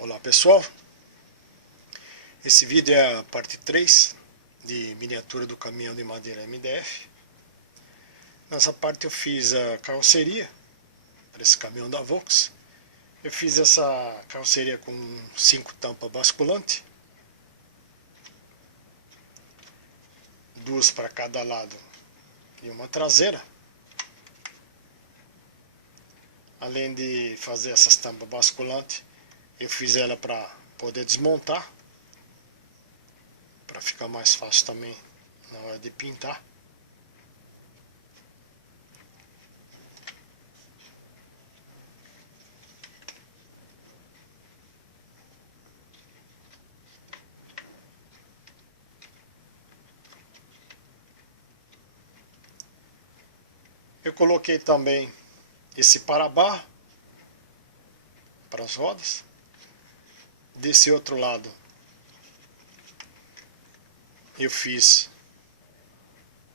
Olá pessoal, esse vídeo é a parte 3 de miniatura do caminhão de madeira MDF. Nessa parte eu fiz a carroceria para esse caminhão da Volks. Eu fiz essa carroceria com 5 tampas basculantes, 2 para cada lado e uma traseira. Além de fazer essas tampas basculantes, eu fiz ela para poder desmontar, para ficar mais fácil também na hora de pintar. Eu coloquei também esse para-barro para as rodas. Desse outro lado eu fiz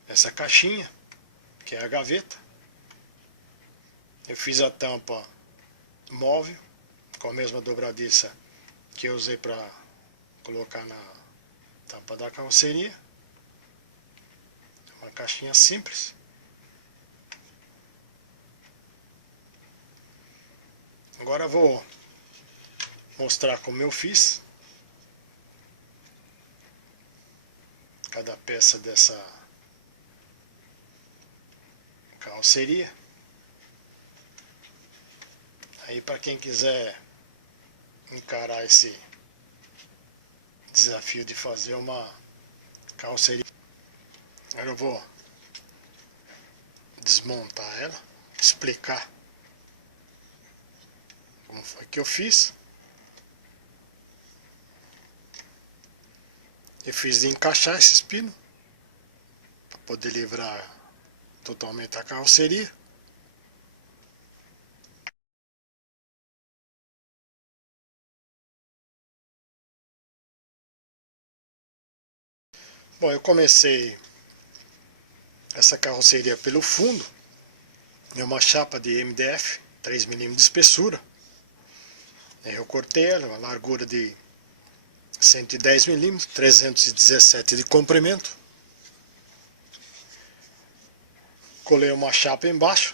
essa caixinha, que é a gaveta. Eu fiz a tampa móvel com a mesma dobradiça que eu usei para colocar na tampa da carroceria. Uma caixinha simples. Agora eu vou mostrar como eu fiz cada peça dessa carroceria. Aí para quem quiser encarar esse desafio de fazer uma carroceria, agora eu vou desmontar ela, explicar como foi que eu fiz. Eu fiz de encaixar esses pinos para poder livrar totalmente a carroceria. Bom, eu comecei essa carroceria pelo fundo. É uma chapa de MDF, 3 mm de espessura. Eu cortei ela, uma largura de 110 mm, 317 de comprimento. Colei uma chapa embaixo,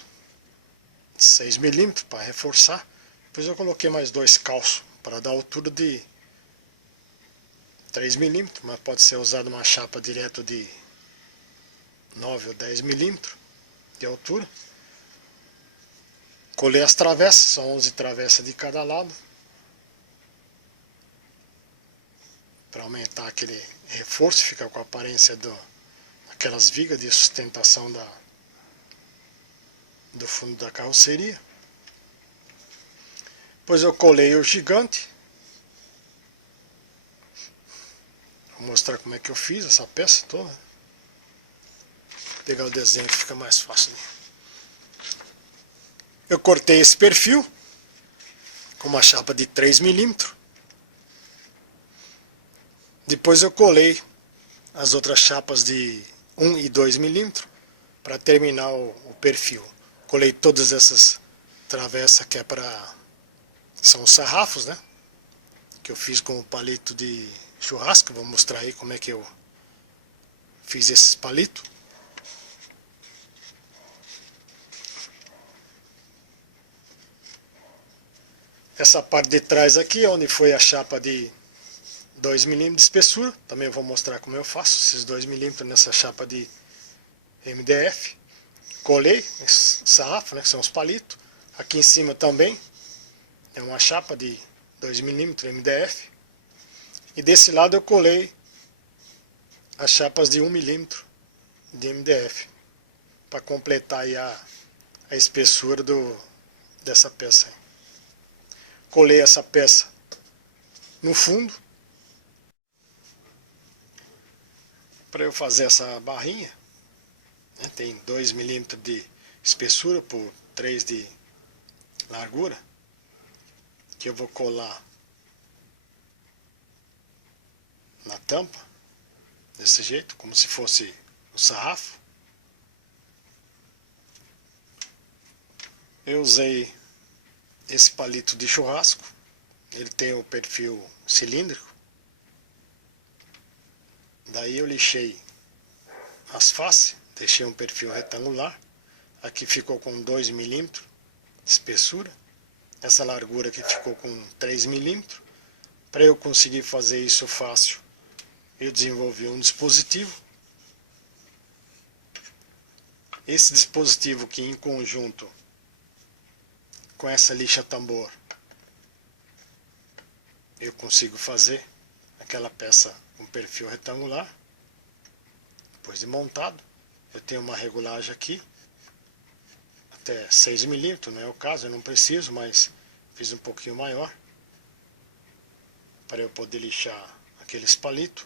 de 6 mm para reforçar. Depois eu coloquei mais 2 calços para dar altura de 3 mm, mas pode ser usada uma chapa direto de 9 ou 10 mm de altura. Colei as travessas, são 11 travessas de cada lado, para aumentar aquele reforço, ficar com a aparência daquelas vigas de sustentação do fundo da carroceria. Depois eu colei o gigante. Vou mostrar como é que eu fiz essa peça toda. Vou pegar o desenho que fica mais fácil. Eu cortei esse perfil com uma chapa de 3 mm. Depois eu colei as outras chapas de 1 e 2 mm para terminar o perfil. Colei todas essas travessas que é para... são os sarrafos, né? Que eu fiz com o palito de churrasco. Vou mostrar aí como é que eu fiz esses palitos. Essa parte de trás aqui, onde foi a chapa de 2 mm de espessura, também vou mostrar como eu faço esses 2 mm nessa chapa de MDF. Colei esse sarrafo, né, que são os palitos. Aqui em cima também é uma chapa de 2 mm MDF. E desse lado eu colei as chapas de 1 mm de MDF, para completar aí a espessura dessa peça aí. Colei essa peça no fundo para eu fazer essa barrinha, né? Tem 2 mm de espessura por 3 de largura, que eu vou colar na tampa desse jeito, como se fosse o sarrafo. Eu usei esse palito de churrasco Ele tem o perfil cilíndrico. Daí eu lixei as faces, deixei um perfil retangular. Aqui ficou com 2 milímetros de espessura. Essa largura aqui ficou com 3 milímetros. Para eu conseguir fazer isso fácil, eu desenvolvi um dispositivo. Esse dispositivo que em conjunto com essa lixa tambor, eu consigo fazer aquela peça com perfil retangular. Depois de montado, eu tenho uma regulagem aqui, até 6 milímetros, não é o caso, eu não preciso, mas fiz um pouquinho maior, para eu poder lixar aqueles palitos.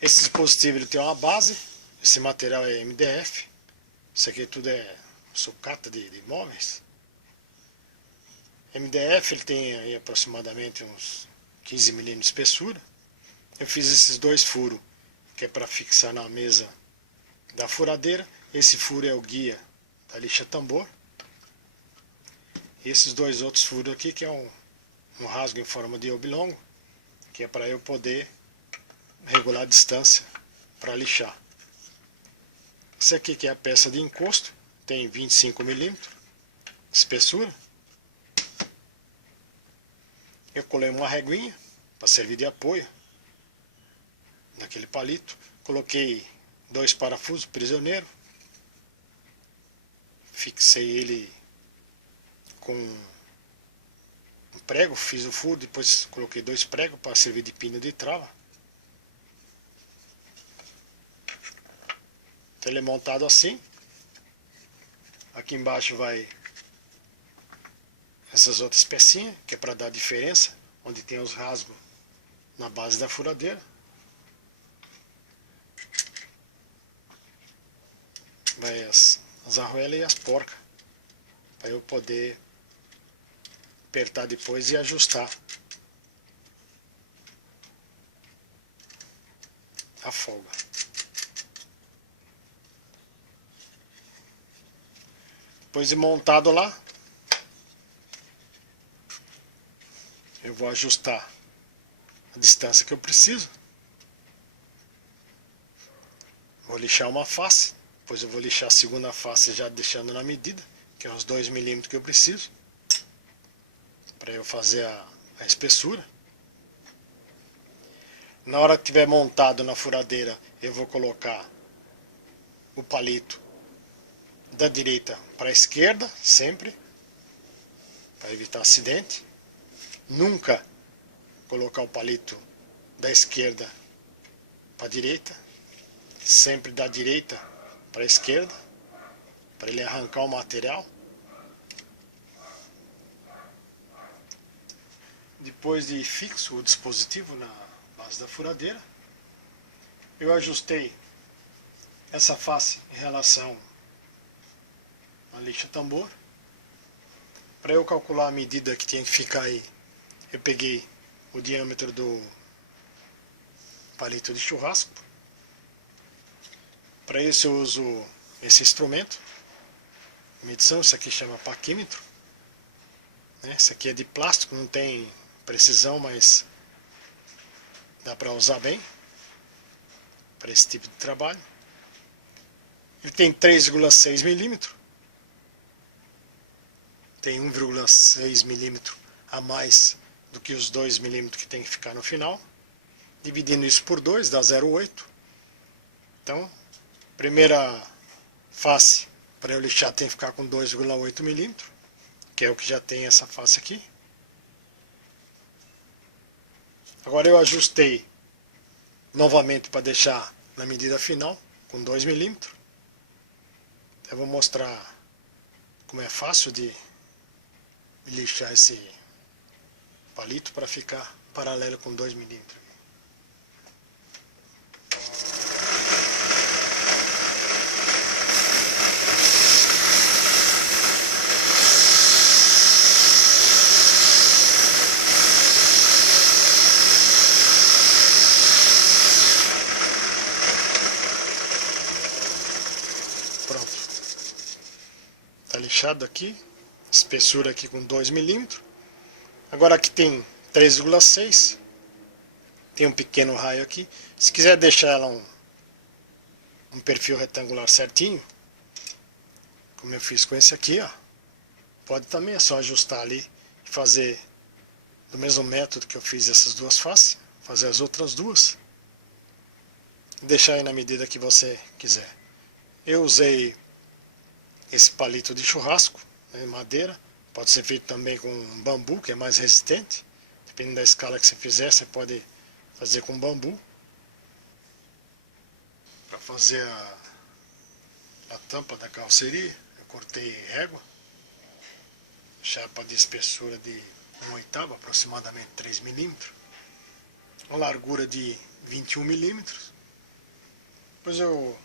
Esse dispositivo ele tem uma base, esse material é MDF, isso aqui tudo é sucata de móveis. MDF ele tem aí aproximadamente uns 15 milímetros de espessura. Eu fiz esses dois furos, que é para fixar na mesa da furadeira. Esse furo é o guia da lixa tambor. E esses dois outros furos aqui, que é um rasgo em forma de oblongo, que é para eu poder regular a distância para lixar. Esse aqui que é a peça de encosto, tem 25 milímetros de espessura. Eu colei uma reguinha para servir de apoio naquele palito. Coloquei 2 parafusos prisioneiro. Fixei ele com um prego, fiz o furo, depois coloquei 2 pregos para servir de pino de trava. Então ele é montado assim. Aqui embaixo vai essas outras pecinhas, que é para dar diferença, onde tem os rasgos na base da furadeira. Vai as arruelas e as porcas, para eu poder apertar depois e ajustar a folga. Depois de montado lá, eu vou ajustar a distância que eu preciso. Vou lixar uma face, depois eu vou lixar a segunda face já deixando na medida, que é os 2 milímetros que eu preciso, para eu fazer a espessura. Na hora que estiver montado na furadeira, eu vou colocar o palito da direita para a esquerda, sempre, para evitar acidente. Nunca colocar o palito da esquerda para a direita, sempre da direita para a esquerda, para ele arrancar o material. Depois de fixo o dispositivo na base da furadeira, eu ajustei essa face em relação à lixa tambor. Para eu calcular a medida que tinha que ficar aí, eu peguei o diâmetro do palito de churrasco. Para isso eu uso esse instrumento de medição, isso aqui chama paquímetro. Esse aqui é de plástico, não tem precisão, mas dá para usar bem para esse tipo de trabalho. Ele tem 3,6 milímetros, tem 1,6 milímetro a mais do que os 2 milímetros que tem que ficar no final. Dividindo isso por 2 dá 0,8. Então, primeira face para eu lixar tem que ficar com 2,8 milímetros, que é o que já tem essa face aqui. Agora eu ajustei novamente para deixar na medida final com 2 milímetros. Eu vou mostrar como é fácil de lixar esse palito para ficar paralelo com 2 milímetros. Pronto. Está lixado aqui. espessura aqui com 2 milímetros. Agora aqui tem 3,6. Tem um pequeno raio aqui. Se quiser deixar ela um perfil retangular certinho, como eu fiz com esse aqui, ó, pode também, é só ajustar ali e fazer do mesmo método que eu fiz essas duas faces, fazer as outras duas, e deixar aí na medida que você quiser. Eu usei esse palito de churrasco, né, madeira, pode ser feito também com bambu, que é mais resistente, dependendo da escala que você fizer, você pode fazer com bambu. Para fazer a tampa da carroceria, eu cortei régua, chapa de espessura de 1/8, aproximadamente 3 milímetros, uma largura de 21 milímetros. Depois eu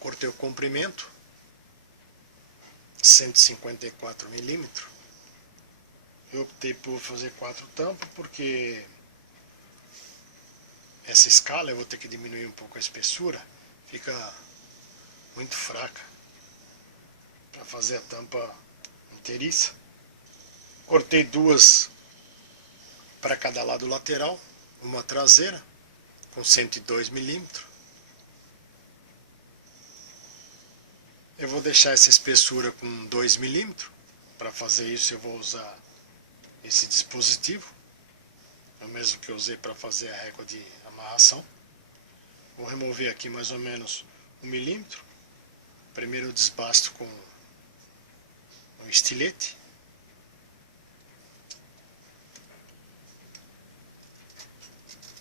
cortei o comprimento, 154 milímetros. Eu optei por fazer 4 tampas porque essa escala eu vou ter que diminuir um pouco a espessura, fica muito fraca para fazer a tampa inteiriça. Cortei 2 para cada lado lateral, uma traseira com 102 milímetros. Eu vou deixar essa espessura com 2 milímetros. Para fazer isso eu vou usar esse dispositivo, é o mesmo que eu usei para fazer a régua de amarração. Vou remover aqui mais ou menos 1 milímetro. Primeiro eu desbasto com um estilete.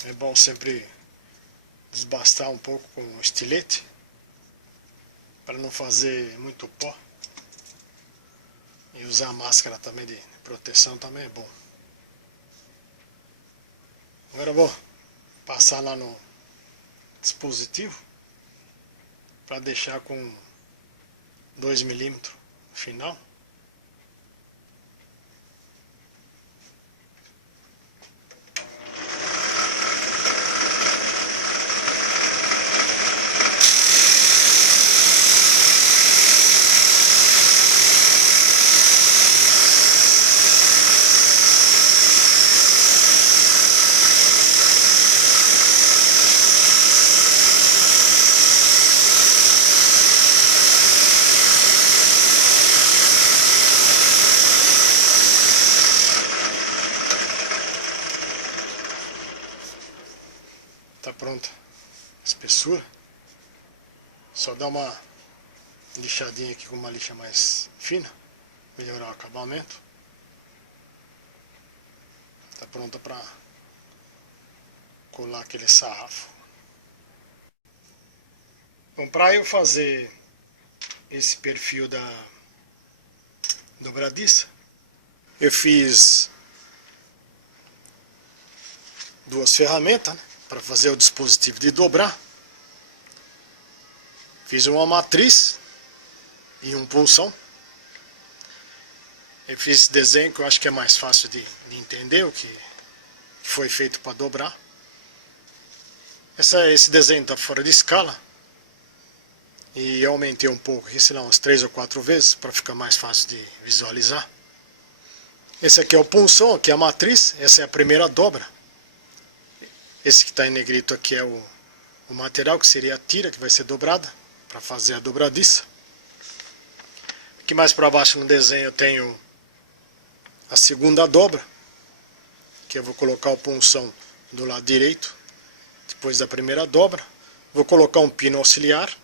É bom sempre desbastar um pouco com o estilete, para não fazer muito pó. E usar a máscara também de proteção também é bom. Agora eu vou passar lá no dispositivo para deixar com 2 milímetros no final. Tá pronta a espessura. Só dá uma lixadinha aqui com uma lixa mais fina, melhorar o acabamento. Tá pronta para colar aquele sarrafo. Bom, para eu fazer esse perfil da dobradiça, eu fiz 2 ferramentas, né, para fazer o dispositivo de dobrar. Fiz uma matriz e um punção. Eu fiz esse desenho que eu acho que é mais fácil de entender o que foi feito para dobrar. Esse desenho está fora de escala. E eu aumentei um pouco aqui, sei lá, umas 3 ou 4 vezes, para ficar mais fácil de visualizar. Esse aqui é o punção, aqui é a matriz, essa é a primeira dobra. Esse que está em negrito aqui é o material, que seria a tira, que vai ser dobrada, para fazer a dobradiça. Aqui mais para baixo no desenho eu tenho a segunda dobra, que eu vou colocar o punção do lado direito, depois da primeira dobra. Vou colocar um pino auxiliar,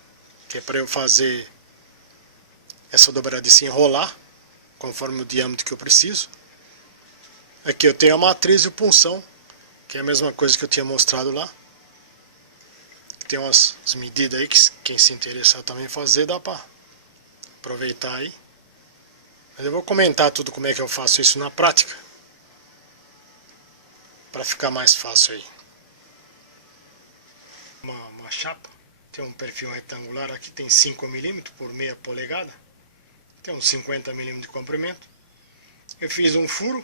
que é para eu fazer essa dobradiça enrolar, conforme o diâmetro que eu preciso. Aqui eu tenho a matriz e o punção, que é a mesma coisa que eu tinha mostrado lá. Tem umas medidas aí que quem se interessar também fazer, dá para aproveitar aí. Mas eu vou comentar tudo como é que eu faço isso na prática, para ficar mais fácil aí. Uma chapa, tem um perfil retangular, aqui tem 5 milímetros por meia polegada, tem uns 50 milímetros de comprimento. Eu fiz um furo,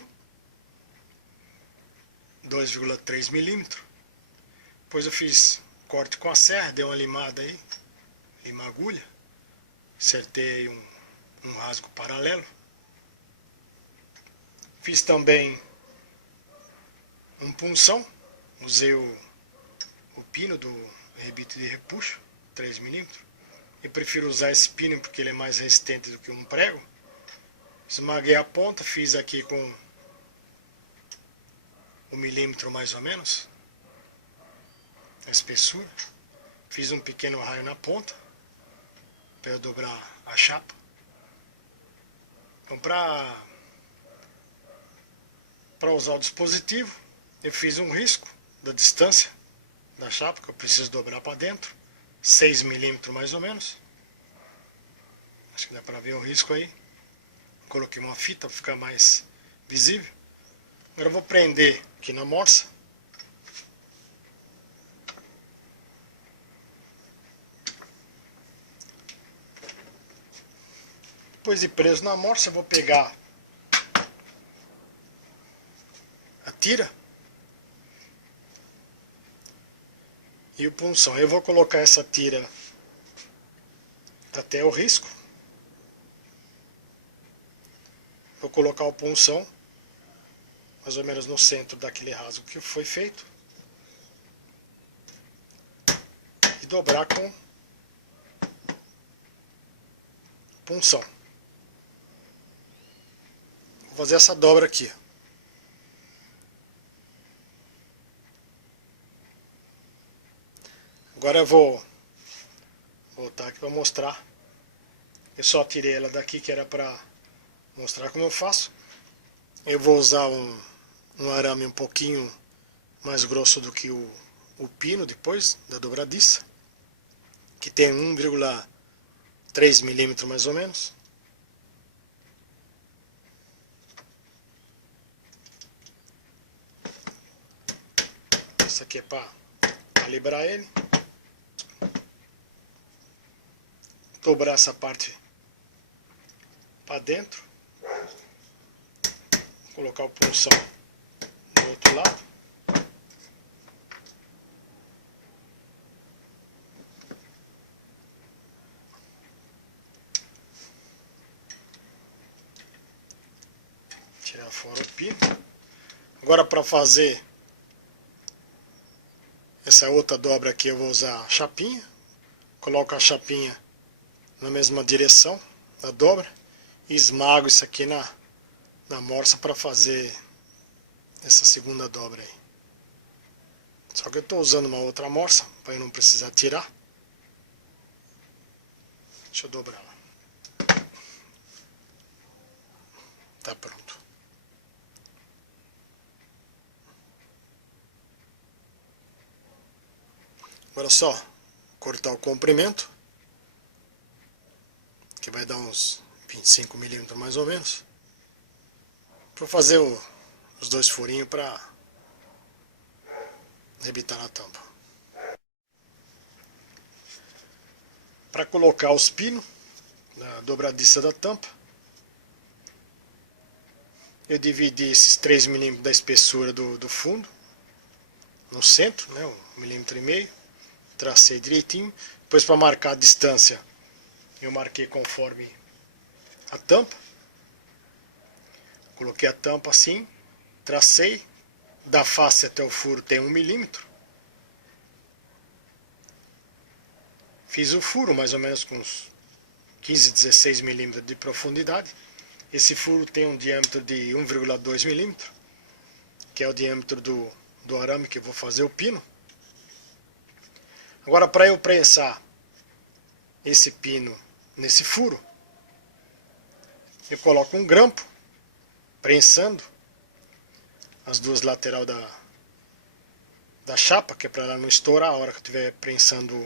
2,3 milímetros. Depois eu fiz corte com a serra, dei uma limada aí, lima agulha, acertei um rasgo paralelo. Fiz também um punção, usei o pino do rebite de repuxo, 3 mm. Eu prefiro usar esse pino porque ele é mais resistente do que um prego. Esmaguei a ponta, fiz aqui com 1 milímetro mais ou menos, a espessura. Fiz um pequeno raio na ponta, para eu dobrar a chapa. Então para usar o dispositivo, eu fiz um risco da distância da chapa, que eu preciso dobrar para dentro, 6 milímetros mais ou menos. Acho que dá para ver o risco aí. Coloquei uma fita para ficar mais visível. Agora eu vou prender aqui na morsa. Depois de preso na morsa, eu vou pegar a tira e o punção. Eu vou colocar essa tira até o risco. Vou colocar o punção mais ou menos no centro daquele rasgo que foi feito e dobrar com punção. Vou fazer essa dobra aqui. Agora eu vou voltar aqui para mostrar. Eu só tirei ela daqui, que era para mostrar como eu faço. Eu vou usar um arame um pouquinho mais grosso do que o pino depois da dobradiça, que tem 1,3 milímetro mais ou menos. Isso aqui é para calibrar ele. Dobrar essa parte para dentro. Colocar o punção do outro lado. Tirar fora o pino. Agora para fazer essa outra dobra aqui eu vou usar a chapinha. Coloco a chapinha na mesma direção da dobra e esmago isso aqui na morsa para fazer essa segunda dobra aí. Só que eu estou usando uma outra morsa para eu não precisar tirar. Deixa eu dobrar lá. Tá pronto. Agora é só cortar o comprimento, que vai dar uns 25 milímetros mais ou menos, para fazer os dois furinhos para rebitar na tampa. Para colocar os pinos na dobradiça da tampa, eu dividi esses 3 milímetros da espessura do fundo no centro, né, 1,5 milímetro, tracei direitinho. Depois, para marcar a distância, eu marquei conforme a tampa. Coloquei a tampa assim, tracei, da face até o furo tem 1 milímetro. Fiz o furo mais ou menos com uns 15, 16 milímetros de profundidade. Esse furo tem um diâmetro de 1,2 milímetro, que é o diâmetro do arame que eu vou fazer o pino. Agora, para eu prensar esse pino nesse furo, eu coloco um grampo prensando as duas laterais da chapa, que é para ela não estourar a hora que eu estiver prensando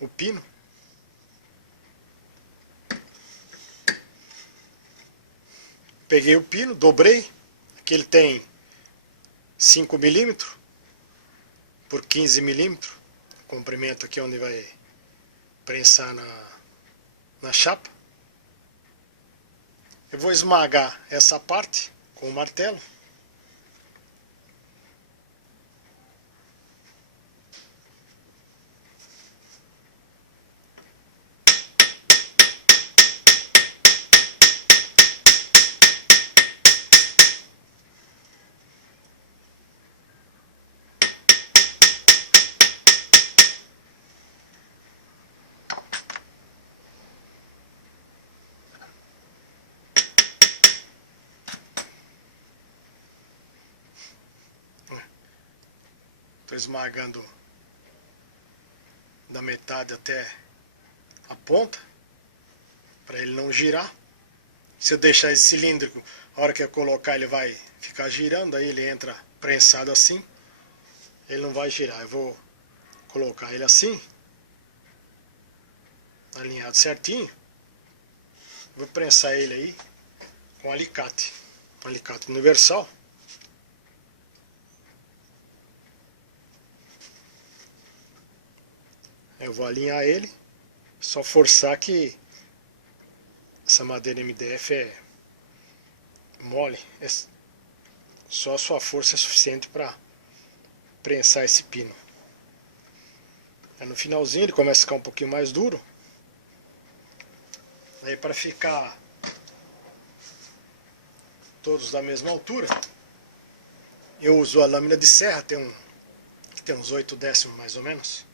o pino. Peguei o pino, dobrei. Aqui ele tem 5 milímetros por 15 milímetros. Comprimento aqui onde vai prensar na chapa. Eu vou esmagar essa parte com o martelo. esmagando da metade até a ponta, para ele não girar. Se eu deixar esse cilíndrico, a hora que eu colocar ele vai ficar girando, aí ele entra prensado assim, ele não vai girar. Eu vou colocar ele assim, alinhado certinho, vou prensar ele aí com alicate, um alicate universal. Eu vou alinhar ele, só forçar que essa madeira MDF é mole, só a sua força é suficiente para prensar esse pino. Aí no finalzinho ele começa a ficar um pouquinho mais duro. Aí para ficar todos da mesma altura, eu uso a lâmina de serra, que tem uns 8 décimos mais ou menos.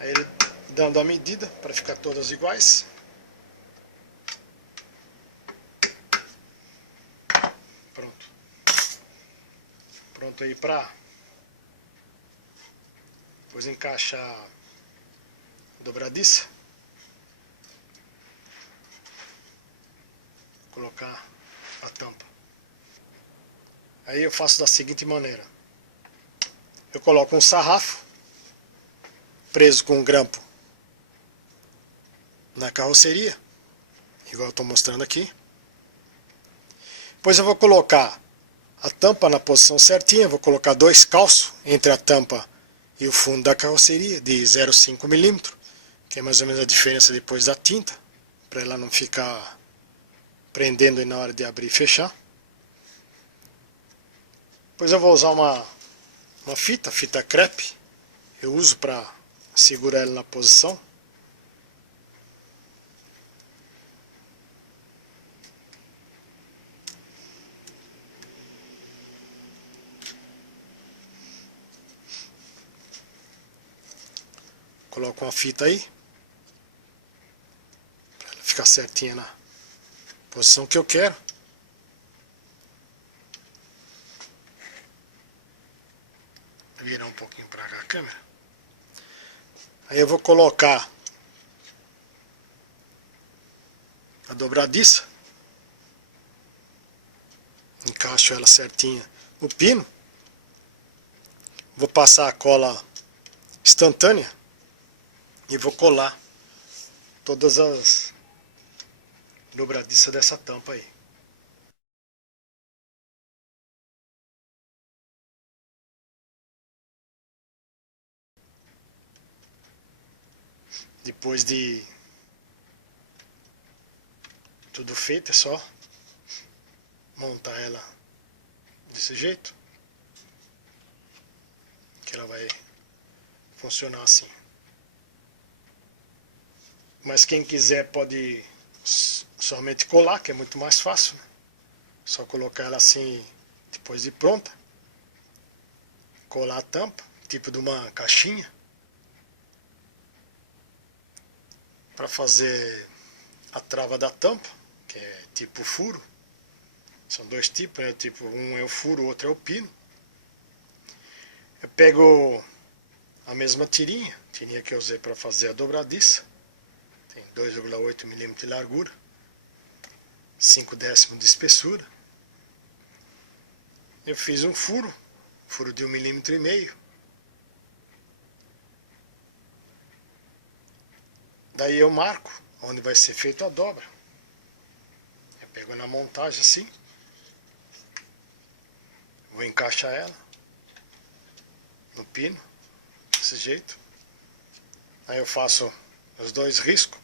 Aí ele dando a medida para ficar todas iguais. Pronto. Pronto aí para depois encaixar a dobradiça. Colocar a tampa. Aí eu faço da seguinte maneira. Eu coloco um sarrafo preso com um grampo na carroceria, igual eu estou mostrando aqui. Depois eu vou colocar a tampa na posição certinha, vou colocar 2 calços entre a tampa e o fundo da carroceria de 0,5 mm, que é mais ou menos a diferença depois da tinta, para ela não ficar prendendo aí na hora de abrir e fechar. Depois eu vou usar uma fita crepe, eu uso para segurar ela na posição. Coloco uma fita aí, para ela ficar certinha na posição que eu quero. Vou virar um pouquinho para cá a câmera. Aí eu vou colocar a dobradiça, encaixo ela certinha no pino, vou passar a cola instantânea e vou colar todas as dobradiças dessa tampa aí. Depois de tudo feito, é só montar ela desse jeito, que ela vai funcionar assim. Mas quem quiser pode somente colar, que é muito mais fácil, né? Só colocar ela assim depois de pronta, colar a tampa, tipo de uma caixinha, para fazer a trava da tampa, que é tipo furo. São 2 tipos, né? Tipo, um é o furo, o outro é o pino. Eu pego a mesma tirinha que eu usei para fazer a dobradiça. Tem 2,8 mm de largura, 5 décimos de espessura. Eu fiz um furo de 1,5 mm. Daí eu marco onde vai ser feita a dobra. Eu pego na montagem assim, vou encaixar ela no pino, desse jeito. Aí eu faço os 2 riscos,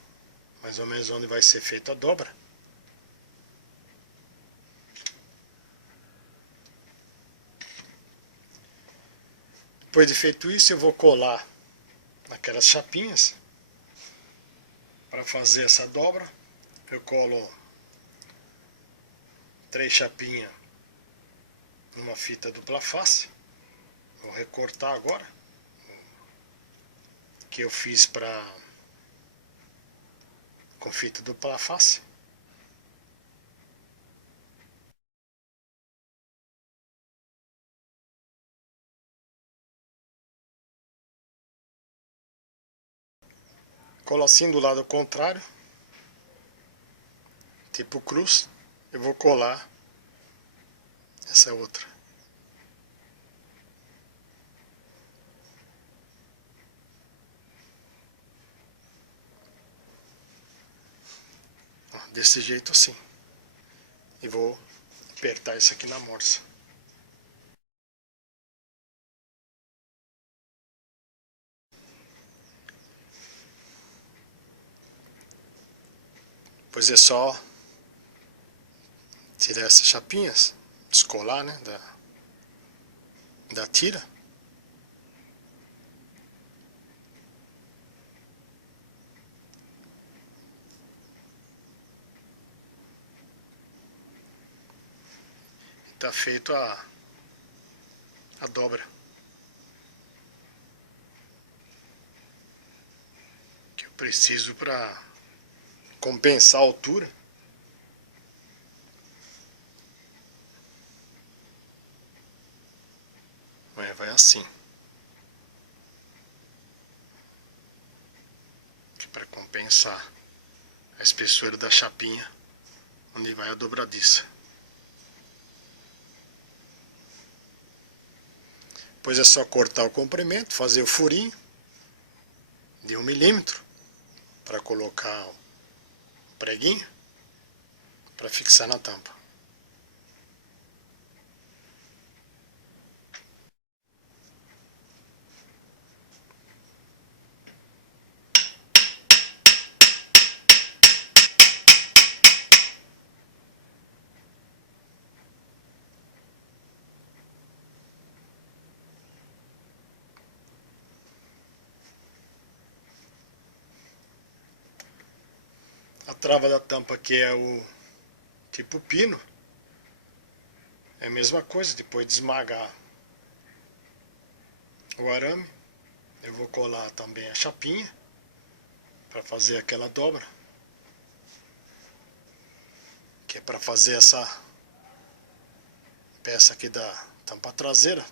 mais ou menos onde vai ser feita a dobra. Depois de feito isso, eu vou colar naquelas chapinhas. Para fazer essa dobra, eu colo 3 chapinhas numa fita dupla face. Vou recortar agora, que eu fiz com fita dupla face. Colo assim do lado contrário, tipo cruz. Eu vou colar essa outra. Ó, desse jeito assim. E vou apertar isso aqui na morsa. Pois é só tirar essas chapinhas, descolar, né, da tira. Tá feito a dobra. Que eu preciso para compensar a altura. Vai assim. Para compensar a espessura da chapinha onde vai a dobradiça. Depois é só cortar o comprimento, fazer o furinho de 1 milímetro para colocar o preguinho para fixar na tampa. A trava da tampa, que é o tipo pino, é a mesma coisa. Depois de esmagar o arame, eu vou colar também a chapinha para fazer aquela dobra, que é para fazer essa peça aqui da tampa traseira.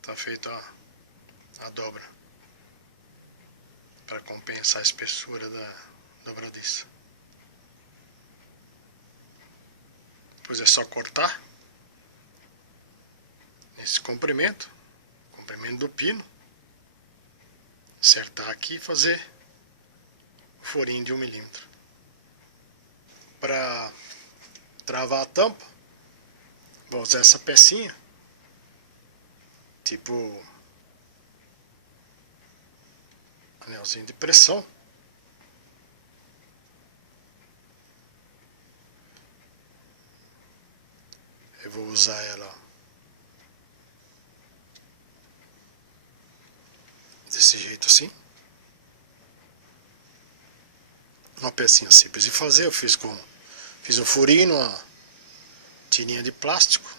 Tá feita a dobra para compensar a espessura da dobradiça. Depois é só cortar nesse comprimento do pino, acertar aqui e fazer o furinho de 1 milímetro. Para travar a tampa, vou usar essa pecinha, tipo anelzinho de pressão. Eu vou usar ela desse jeito assim. Uma pecinha simples de fazer. Eu fiz um furinho numa tirinha de plástico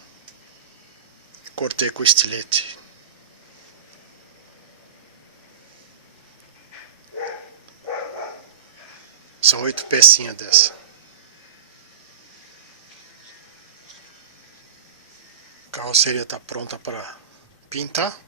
e cortei com estilete. São 8 pecinhas dessa. A carroceria está pronta para pintar.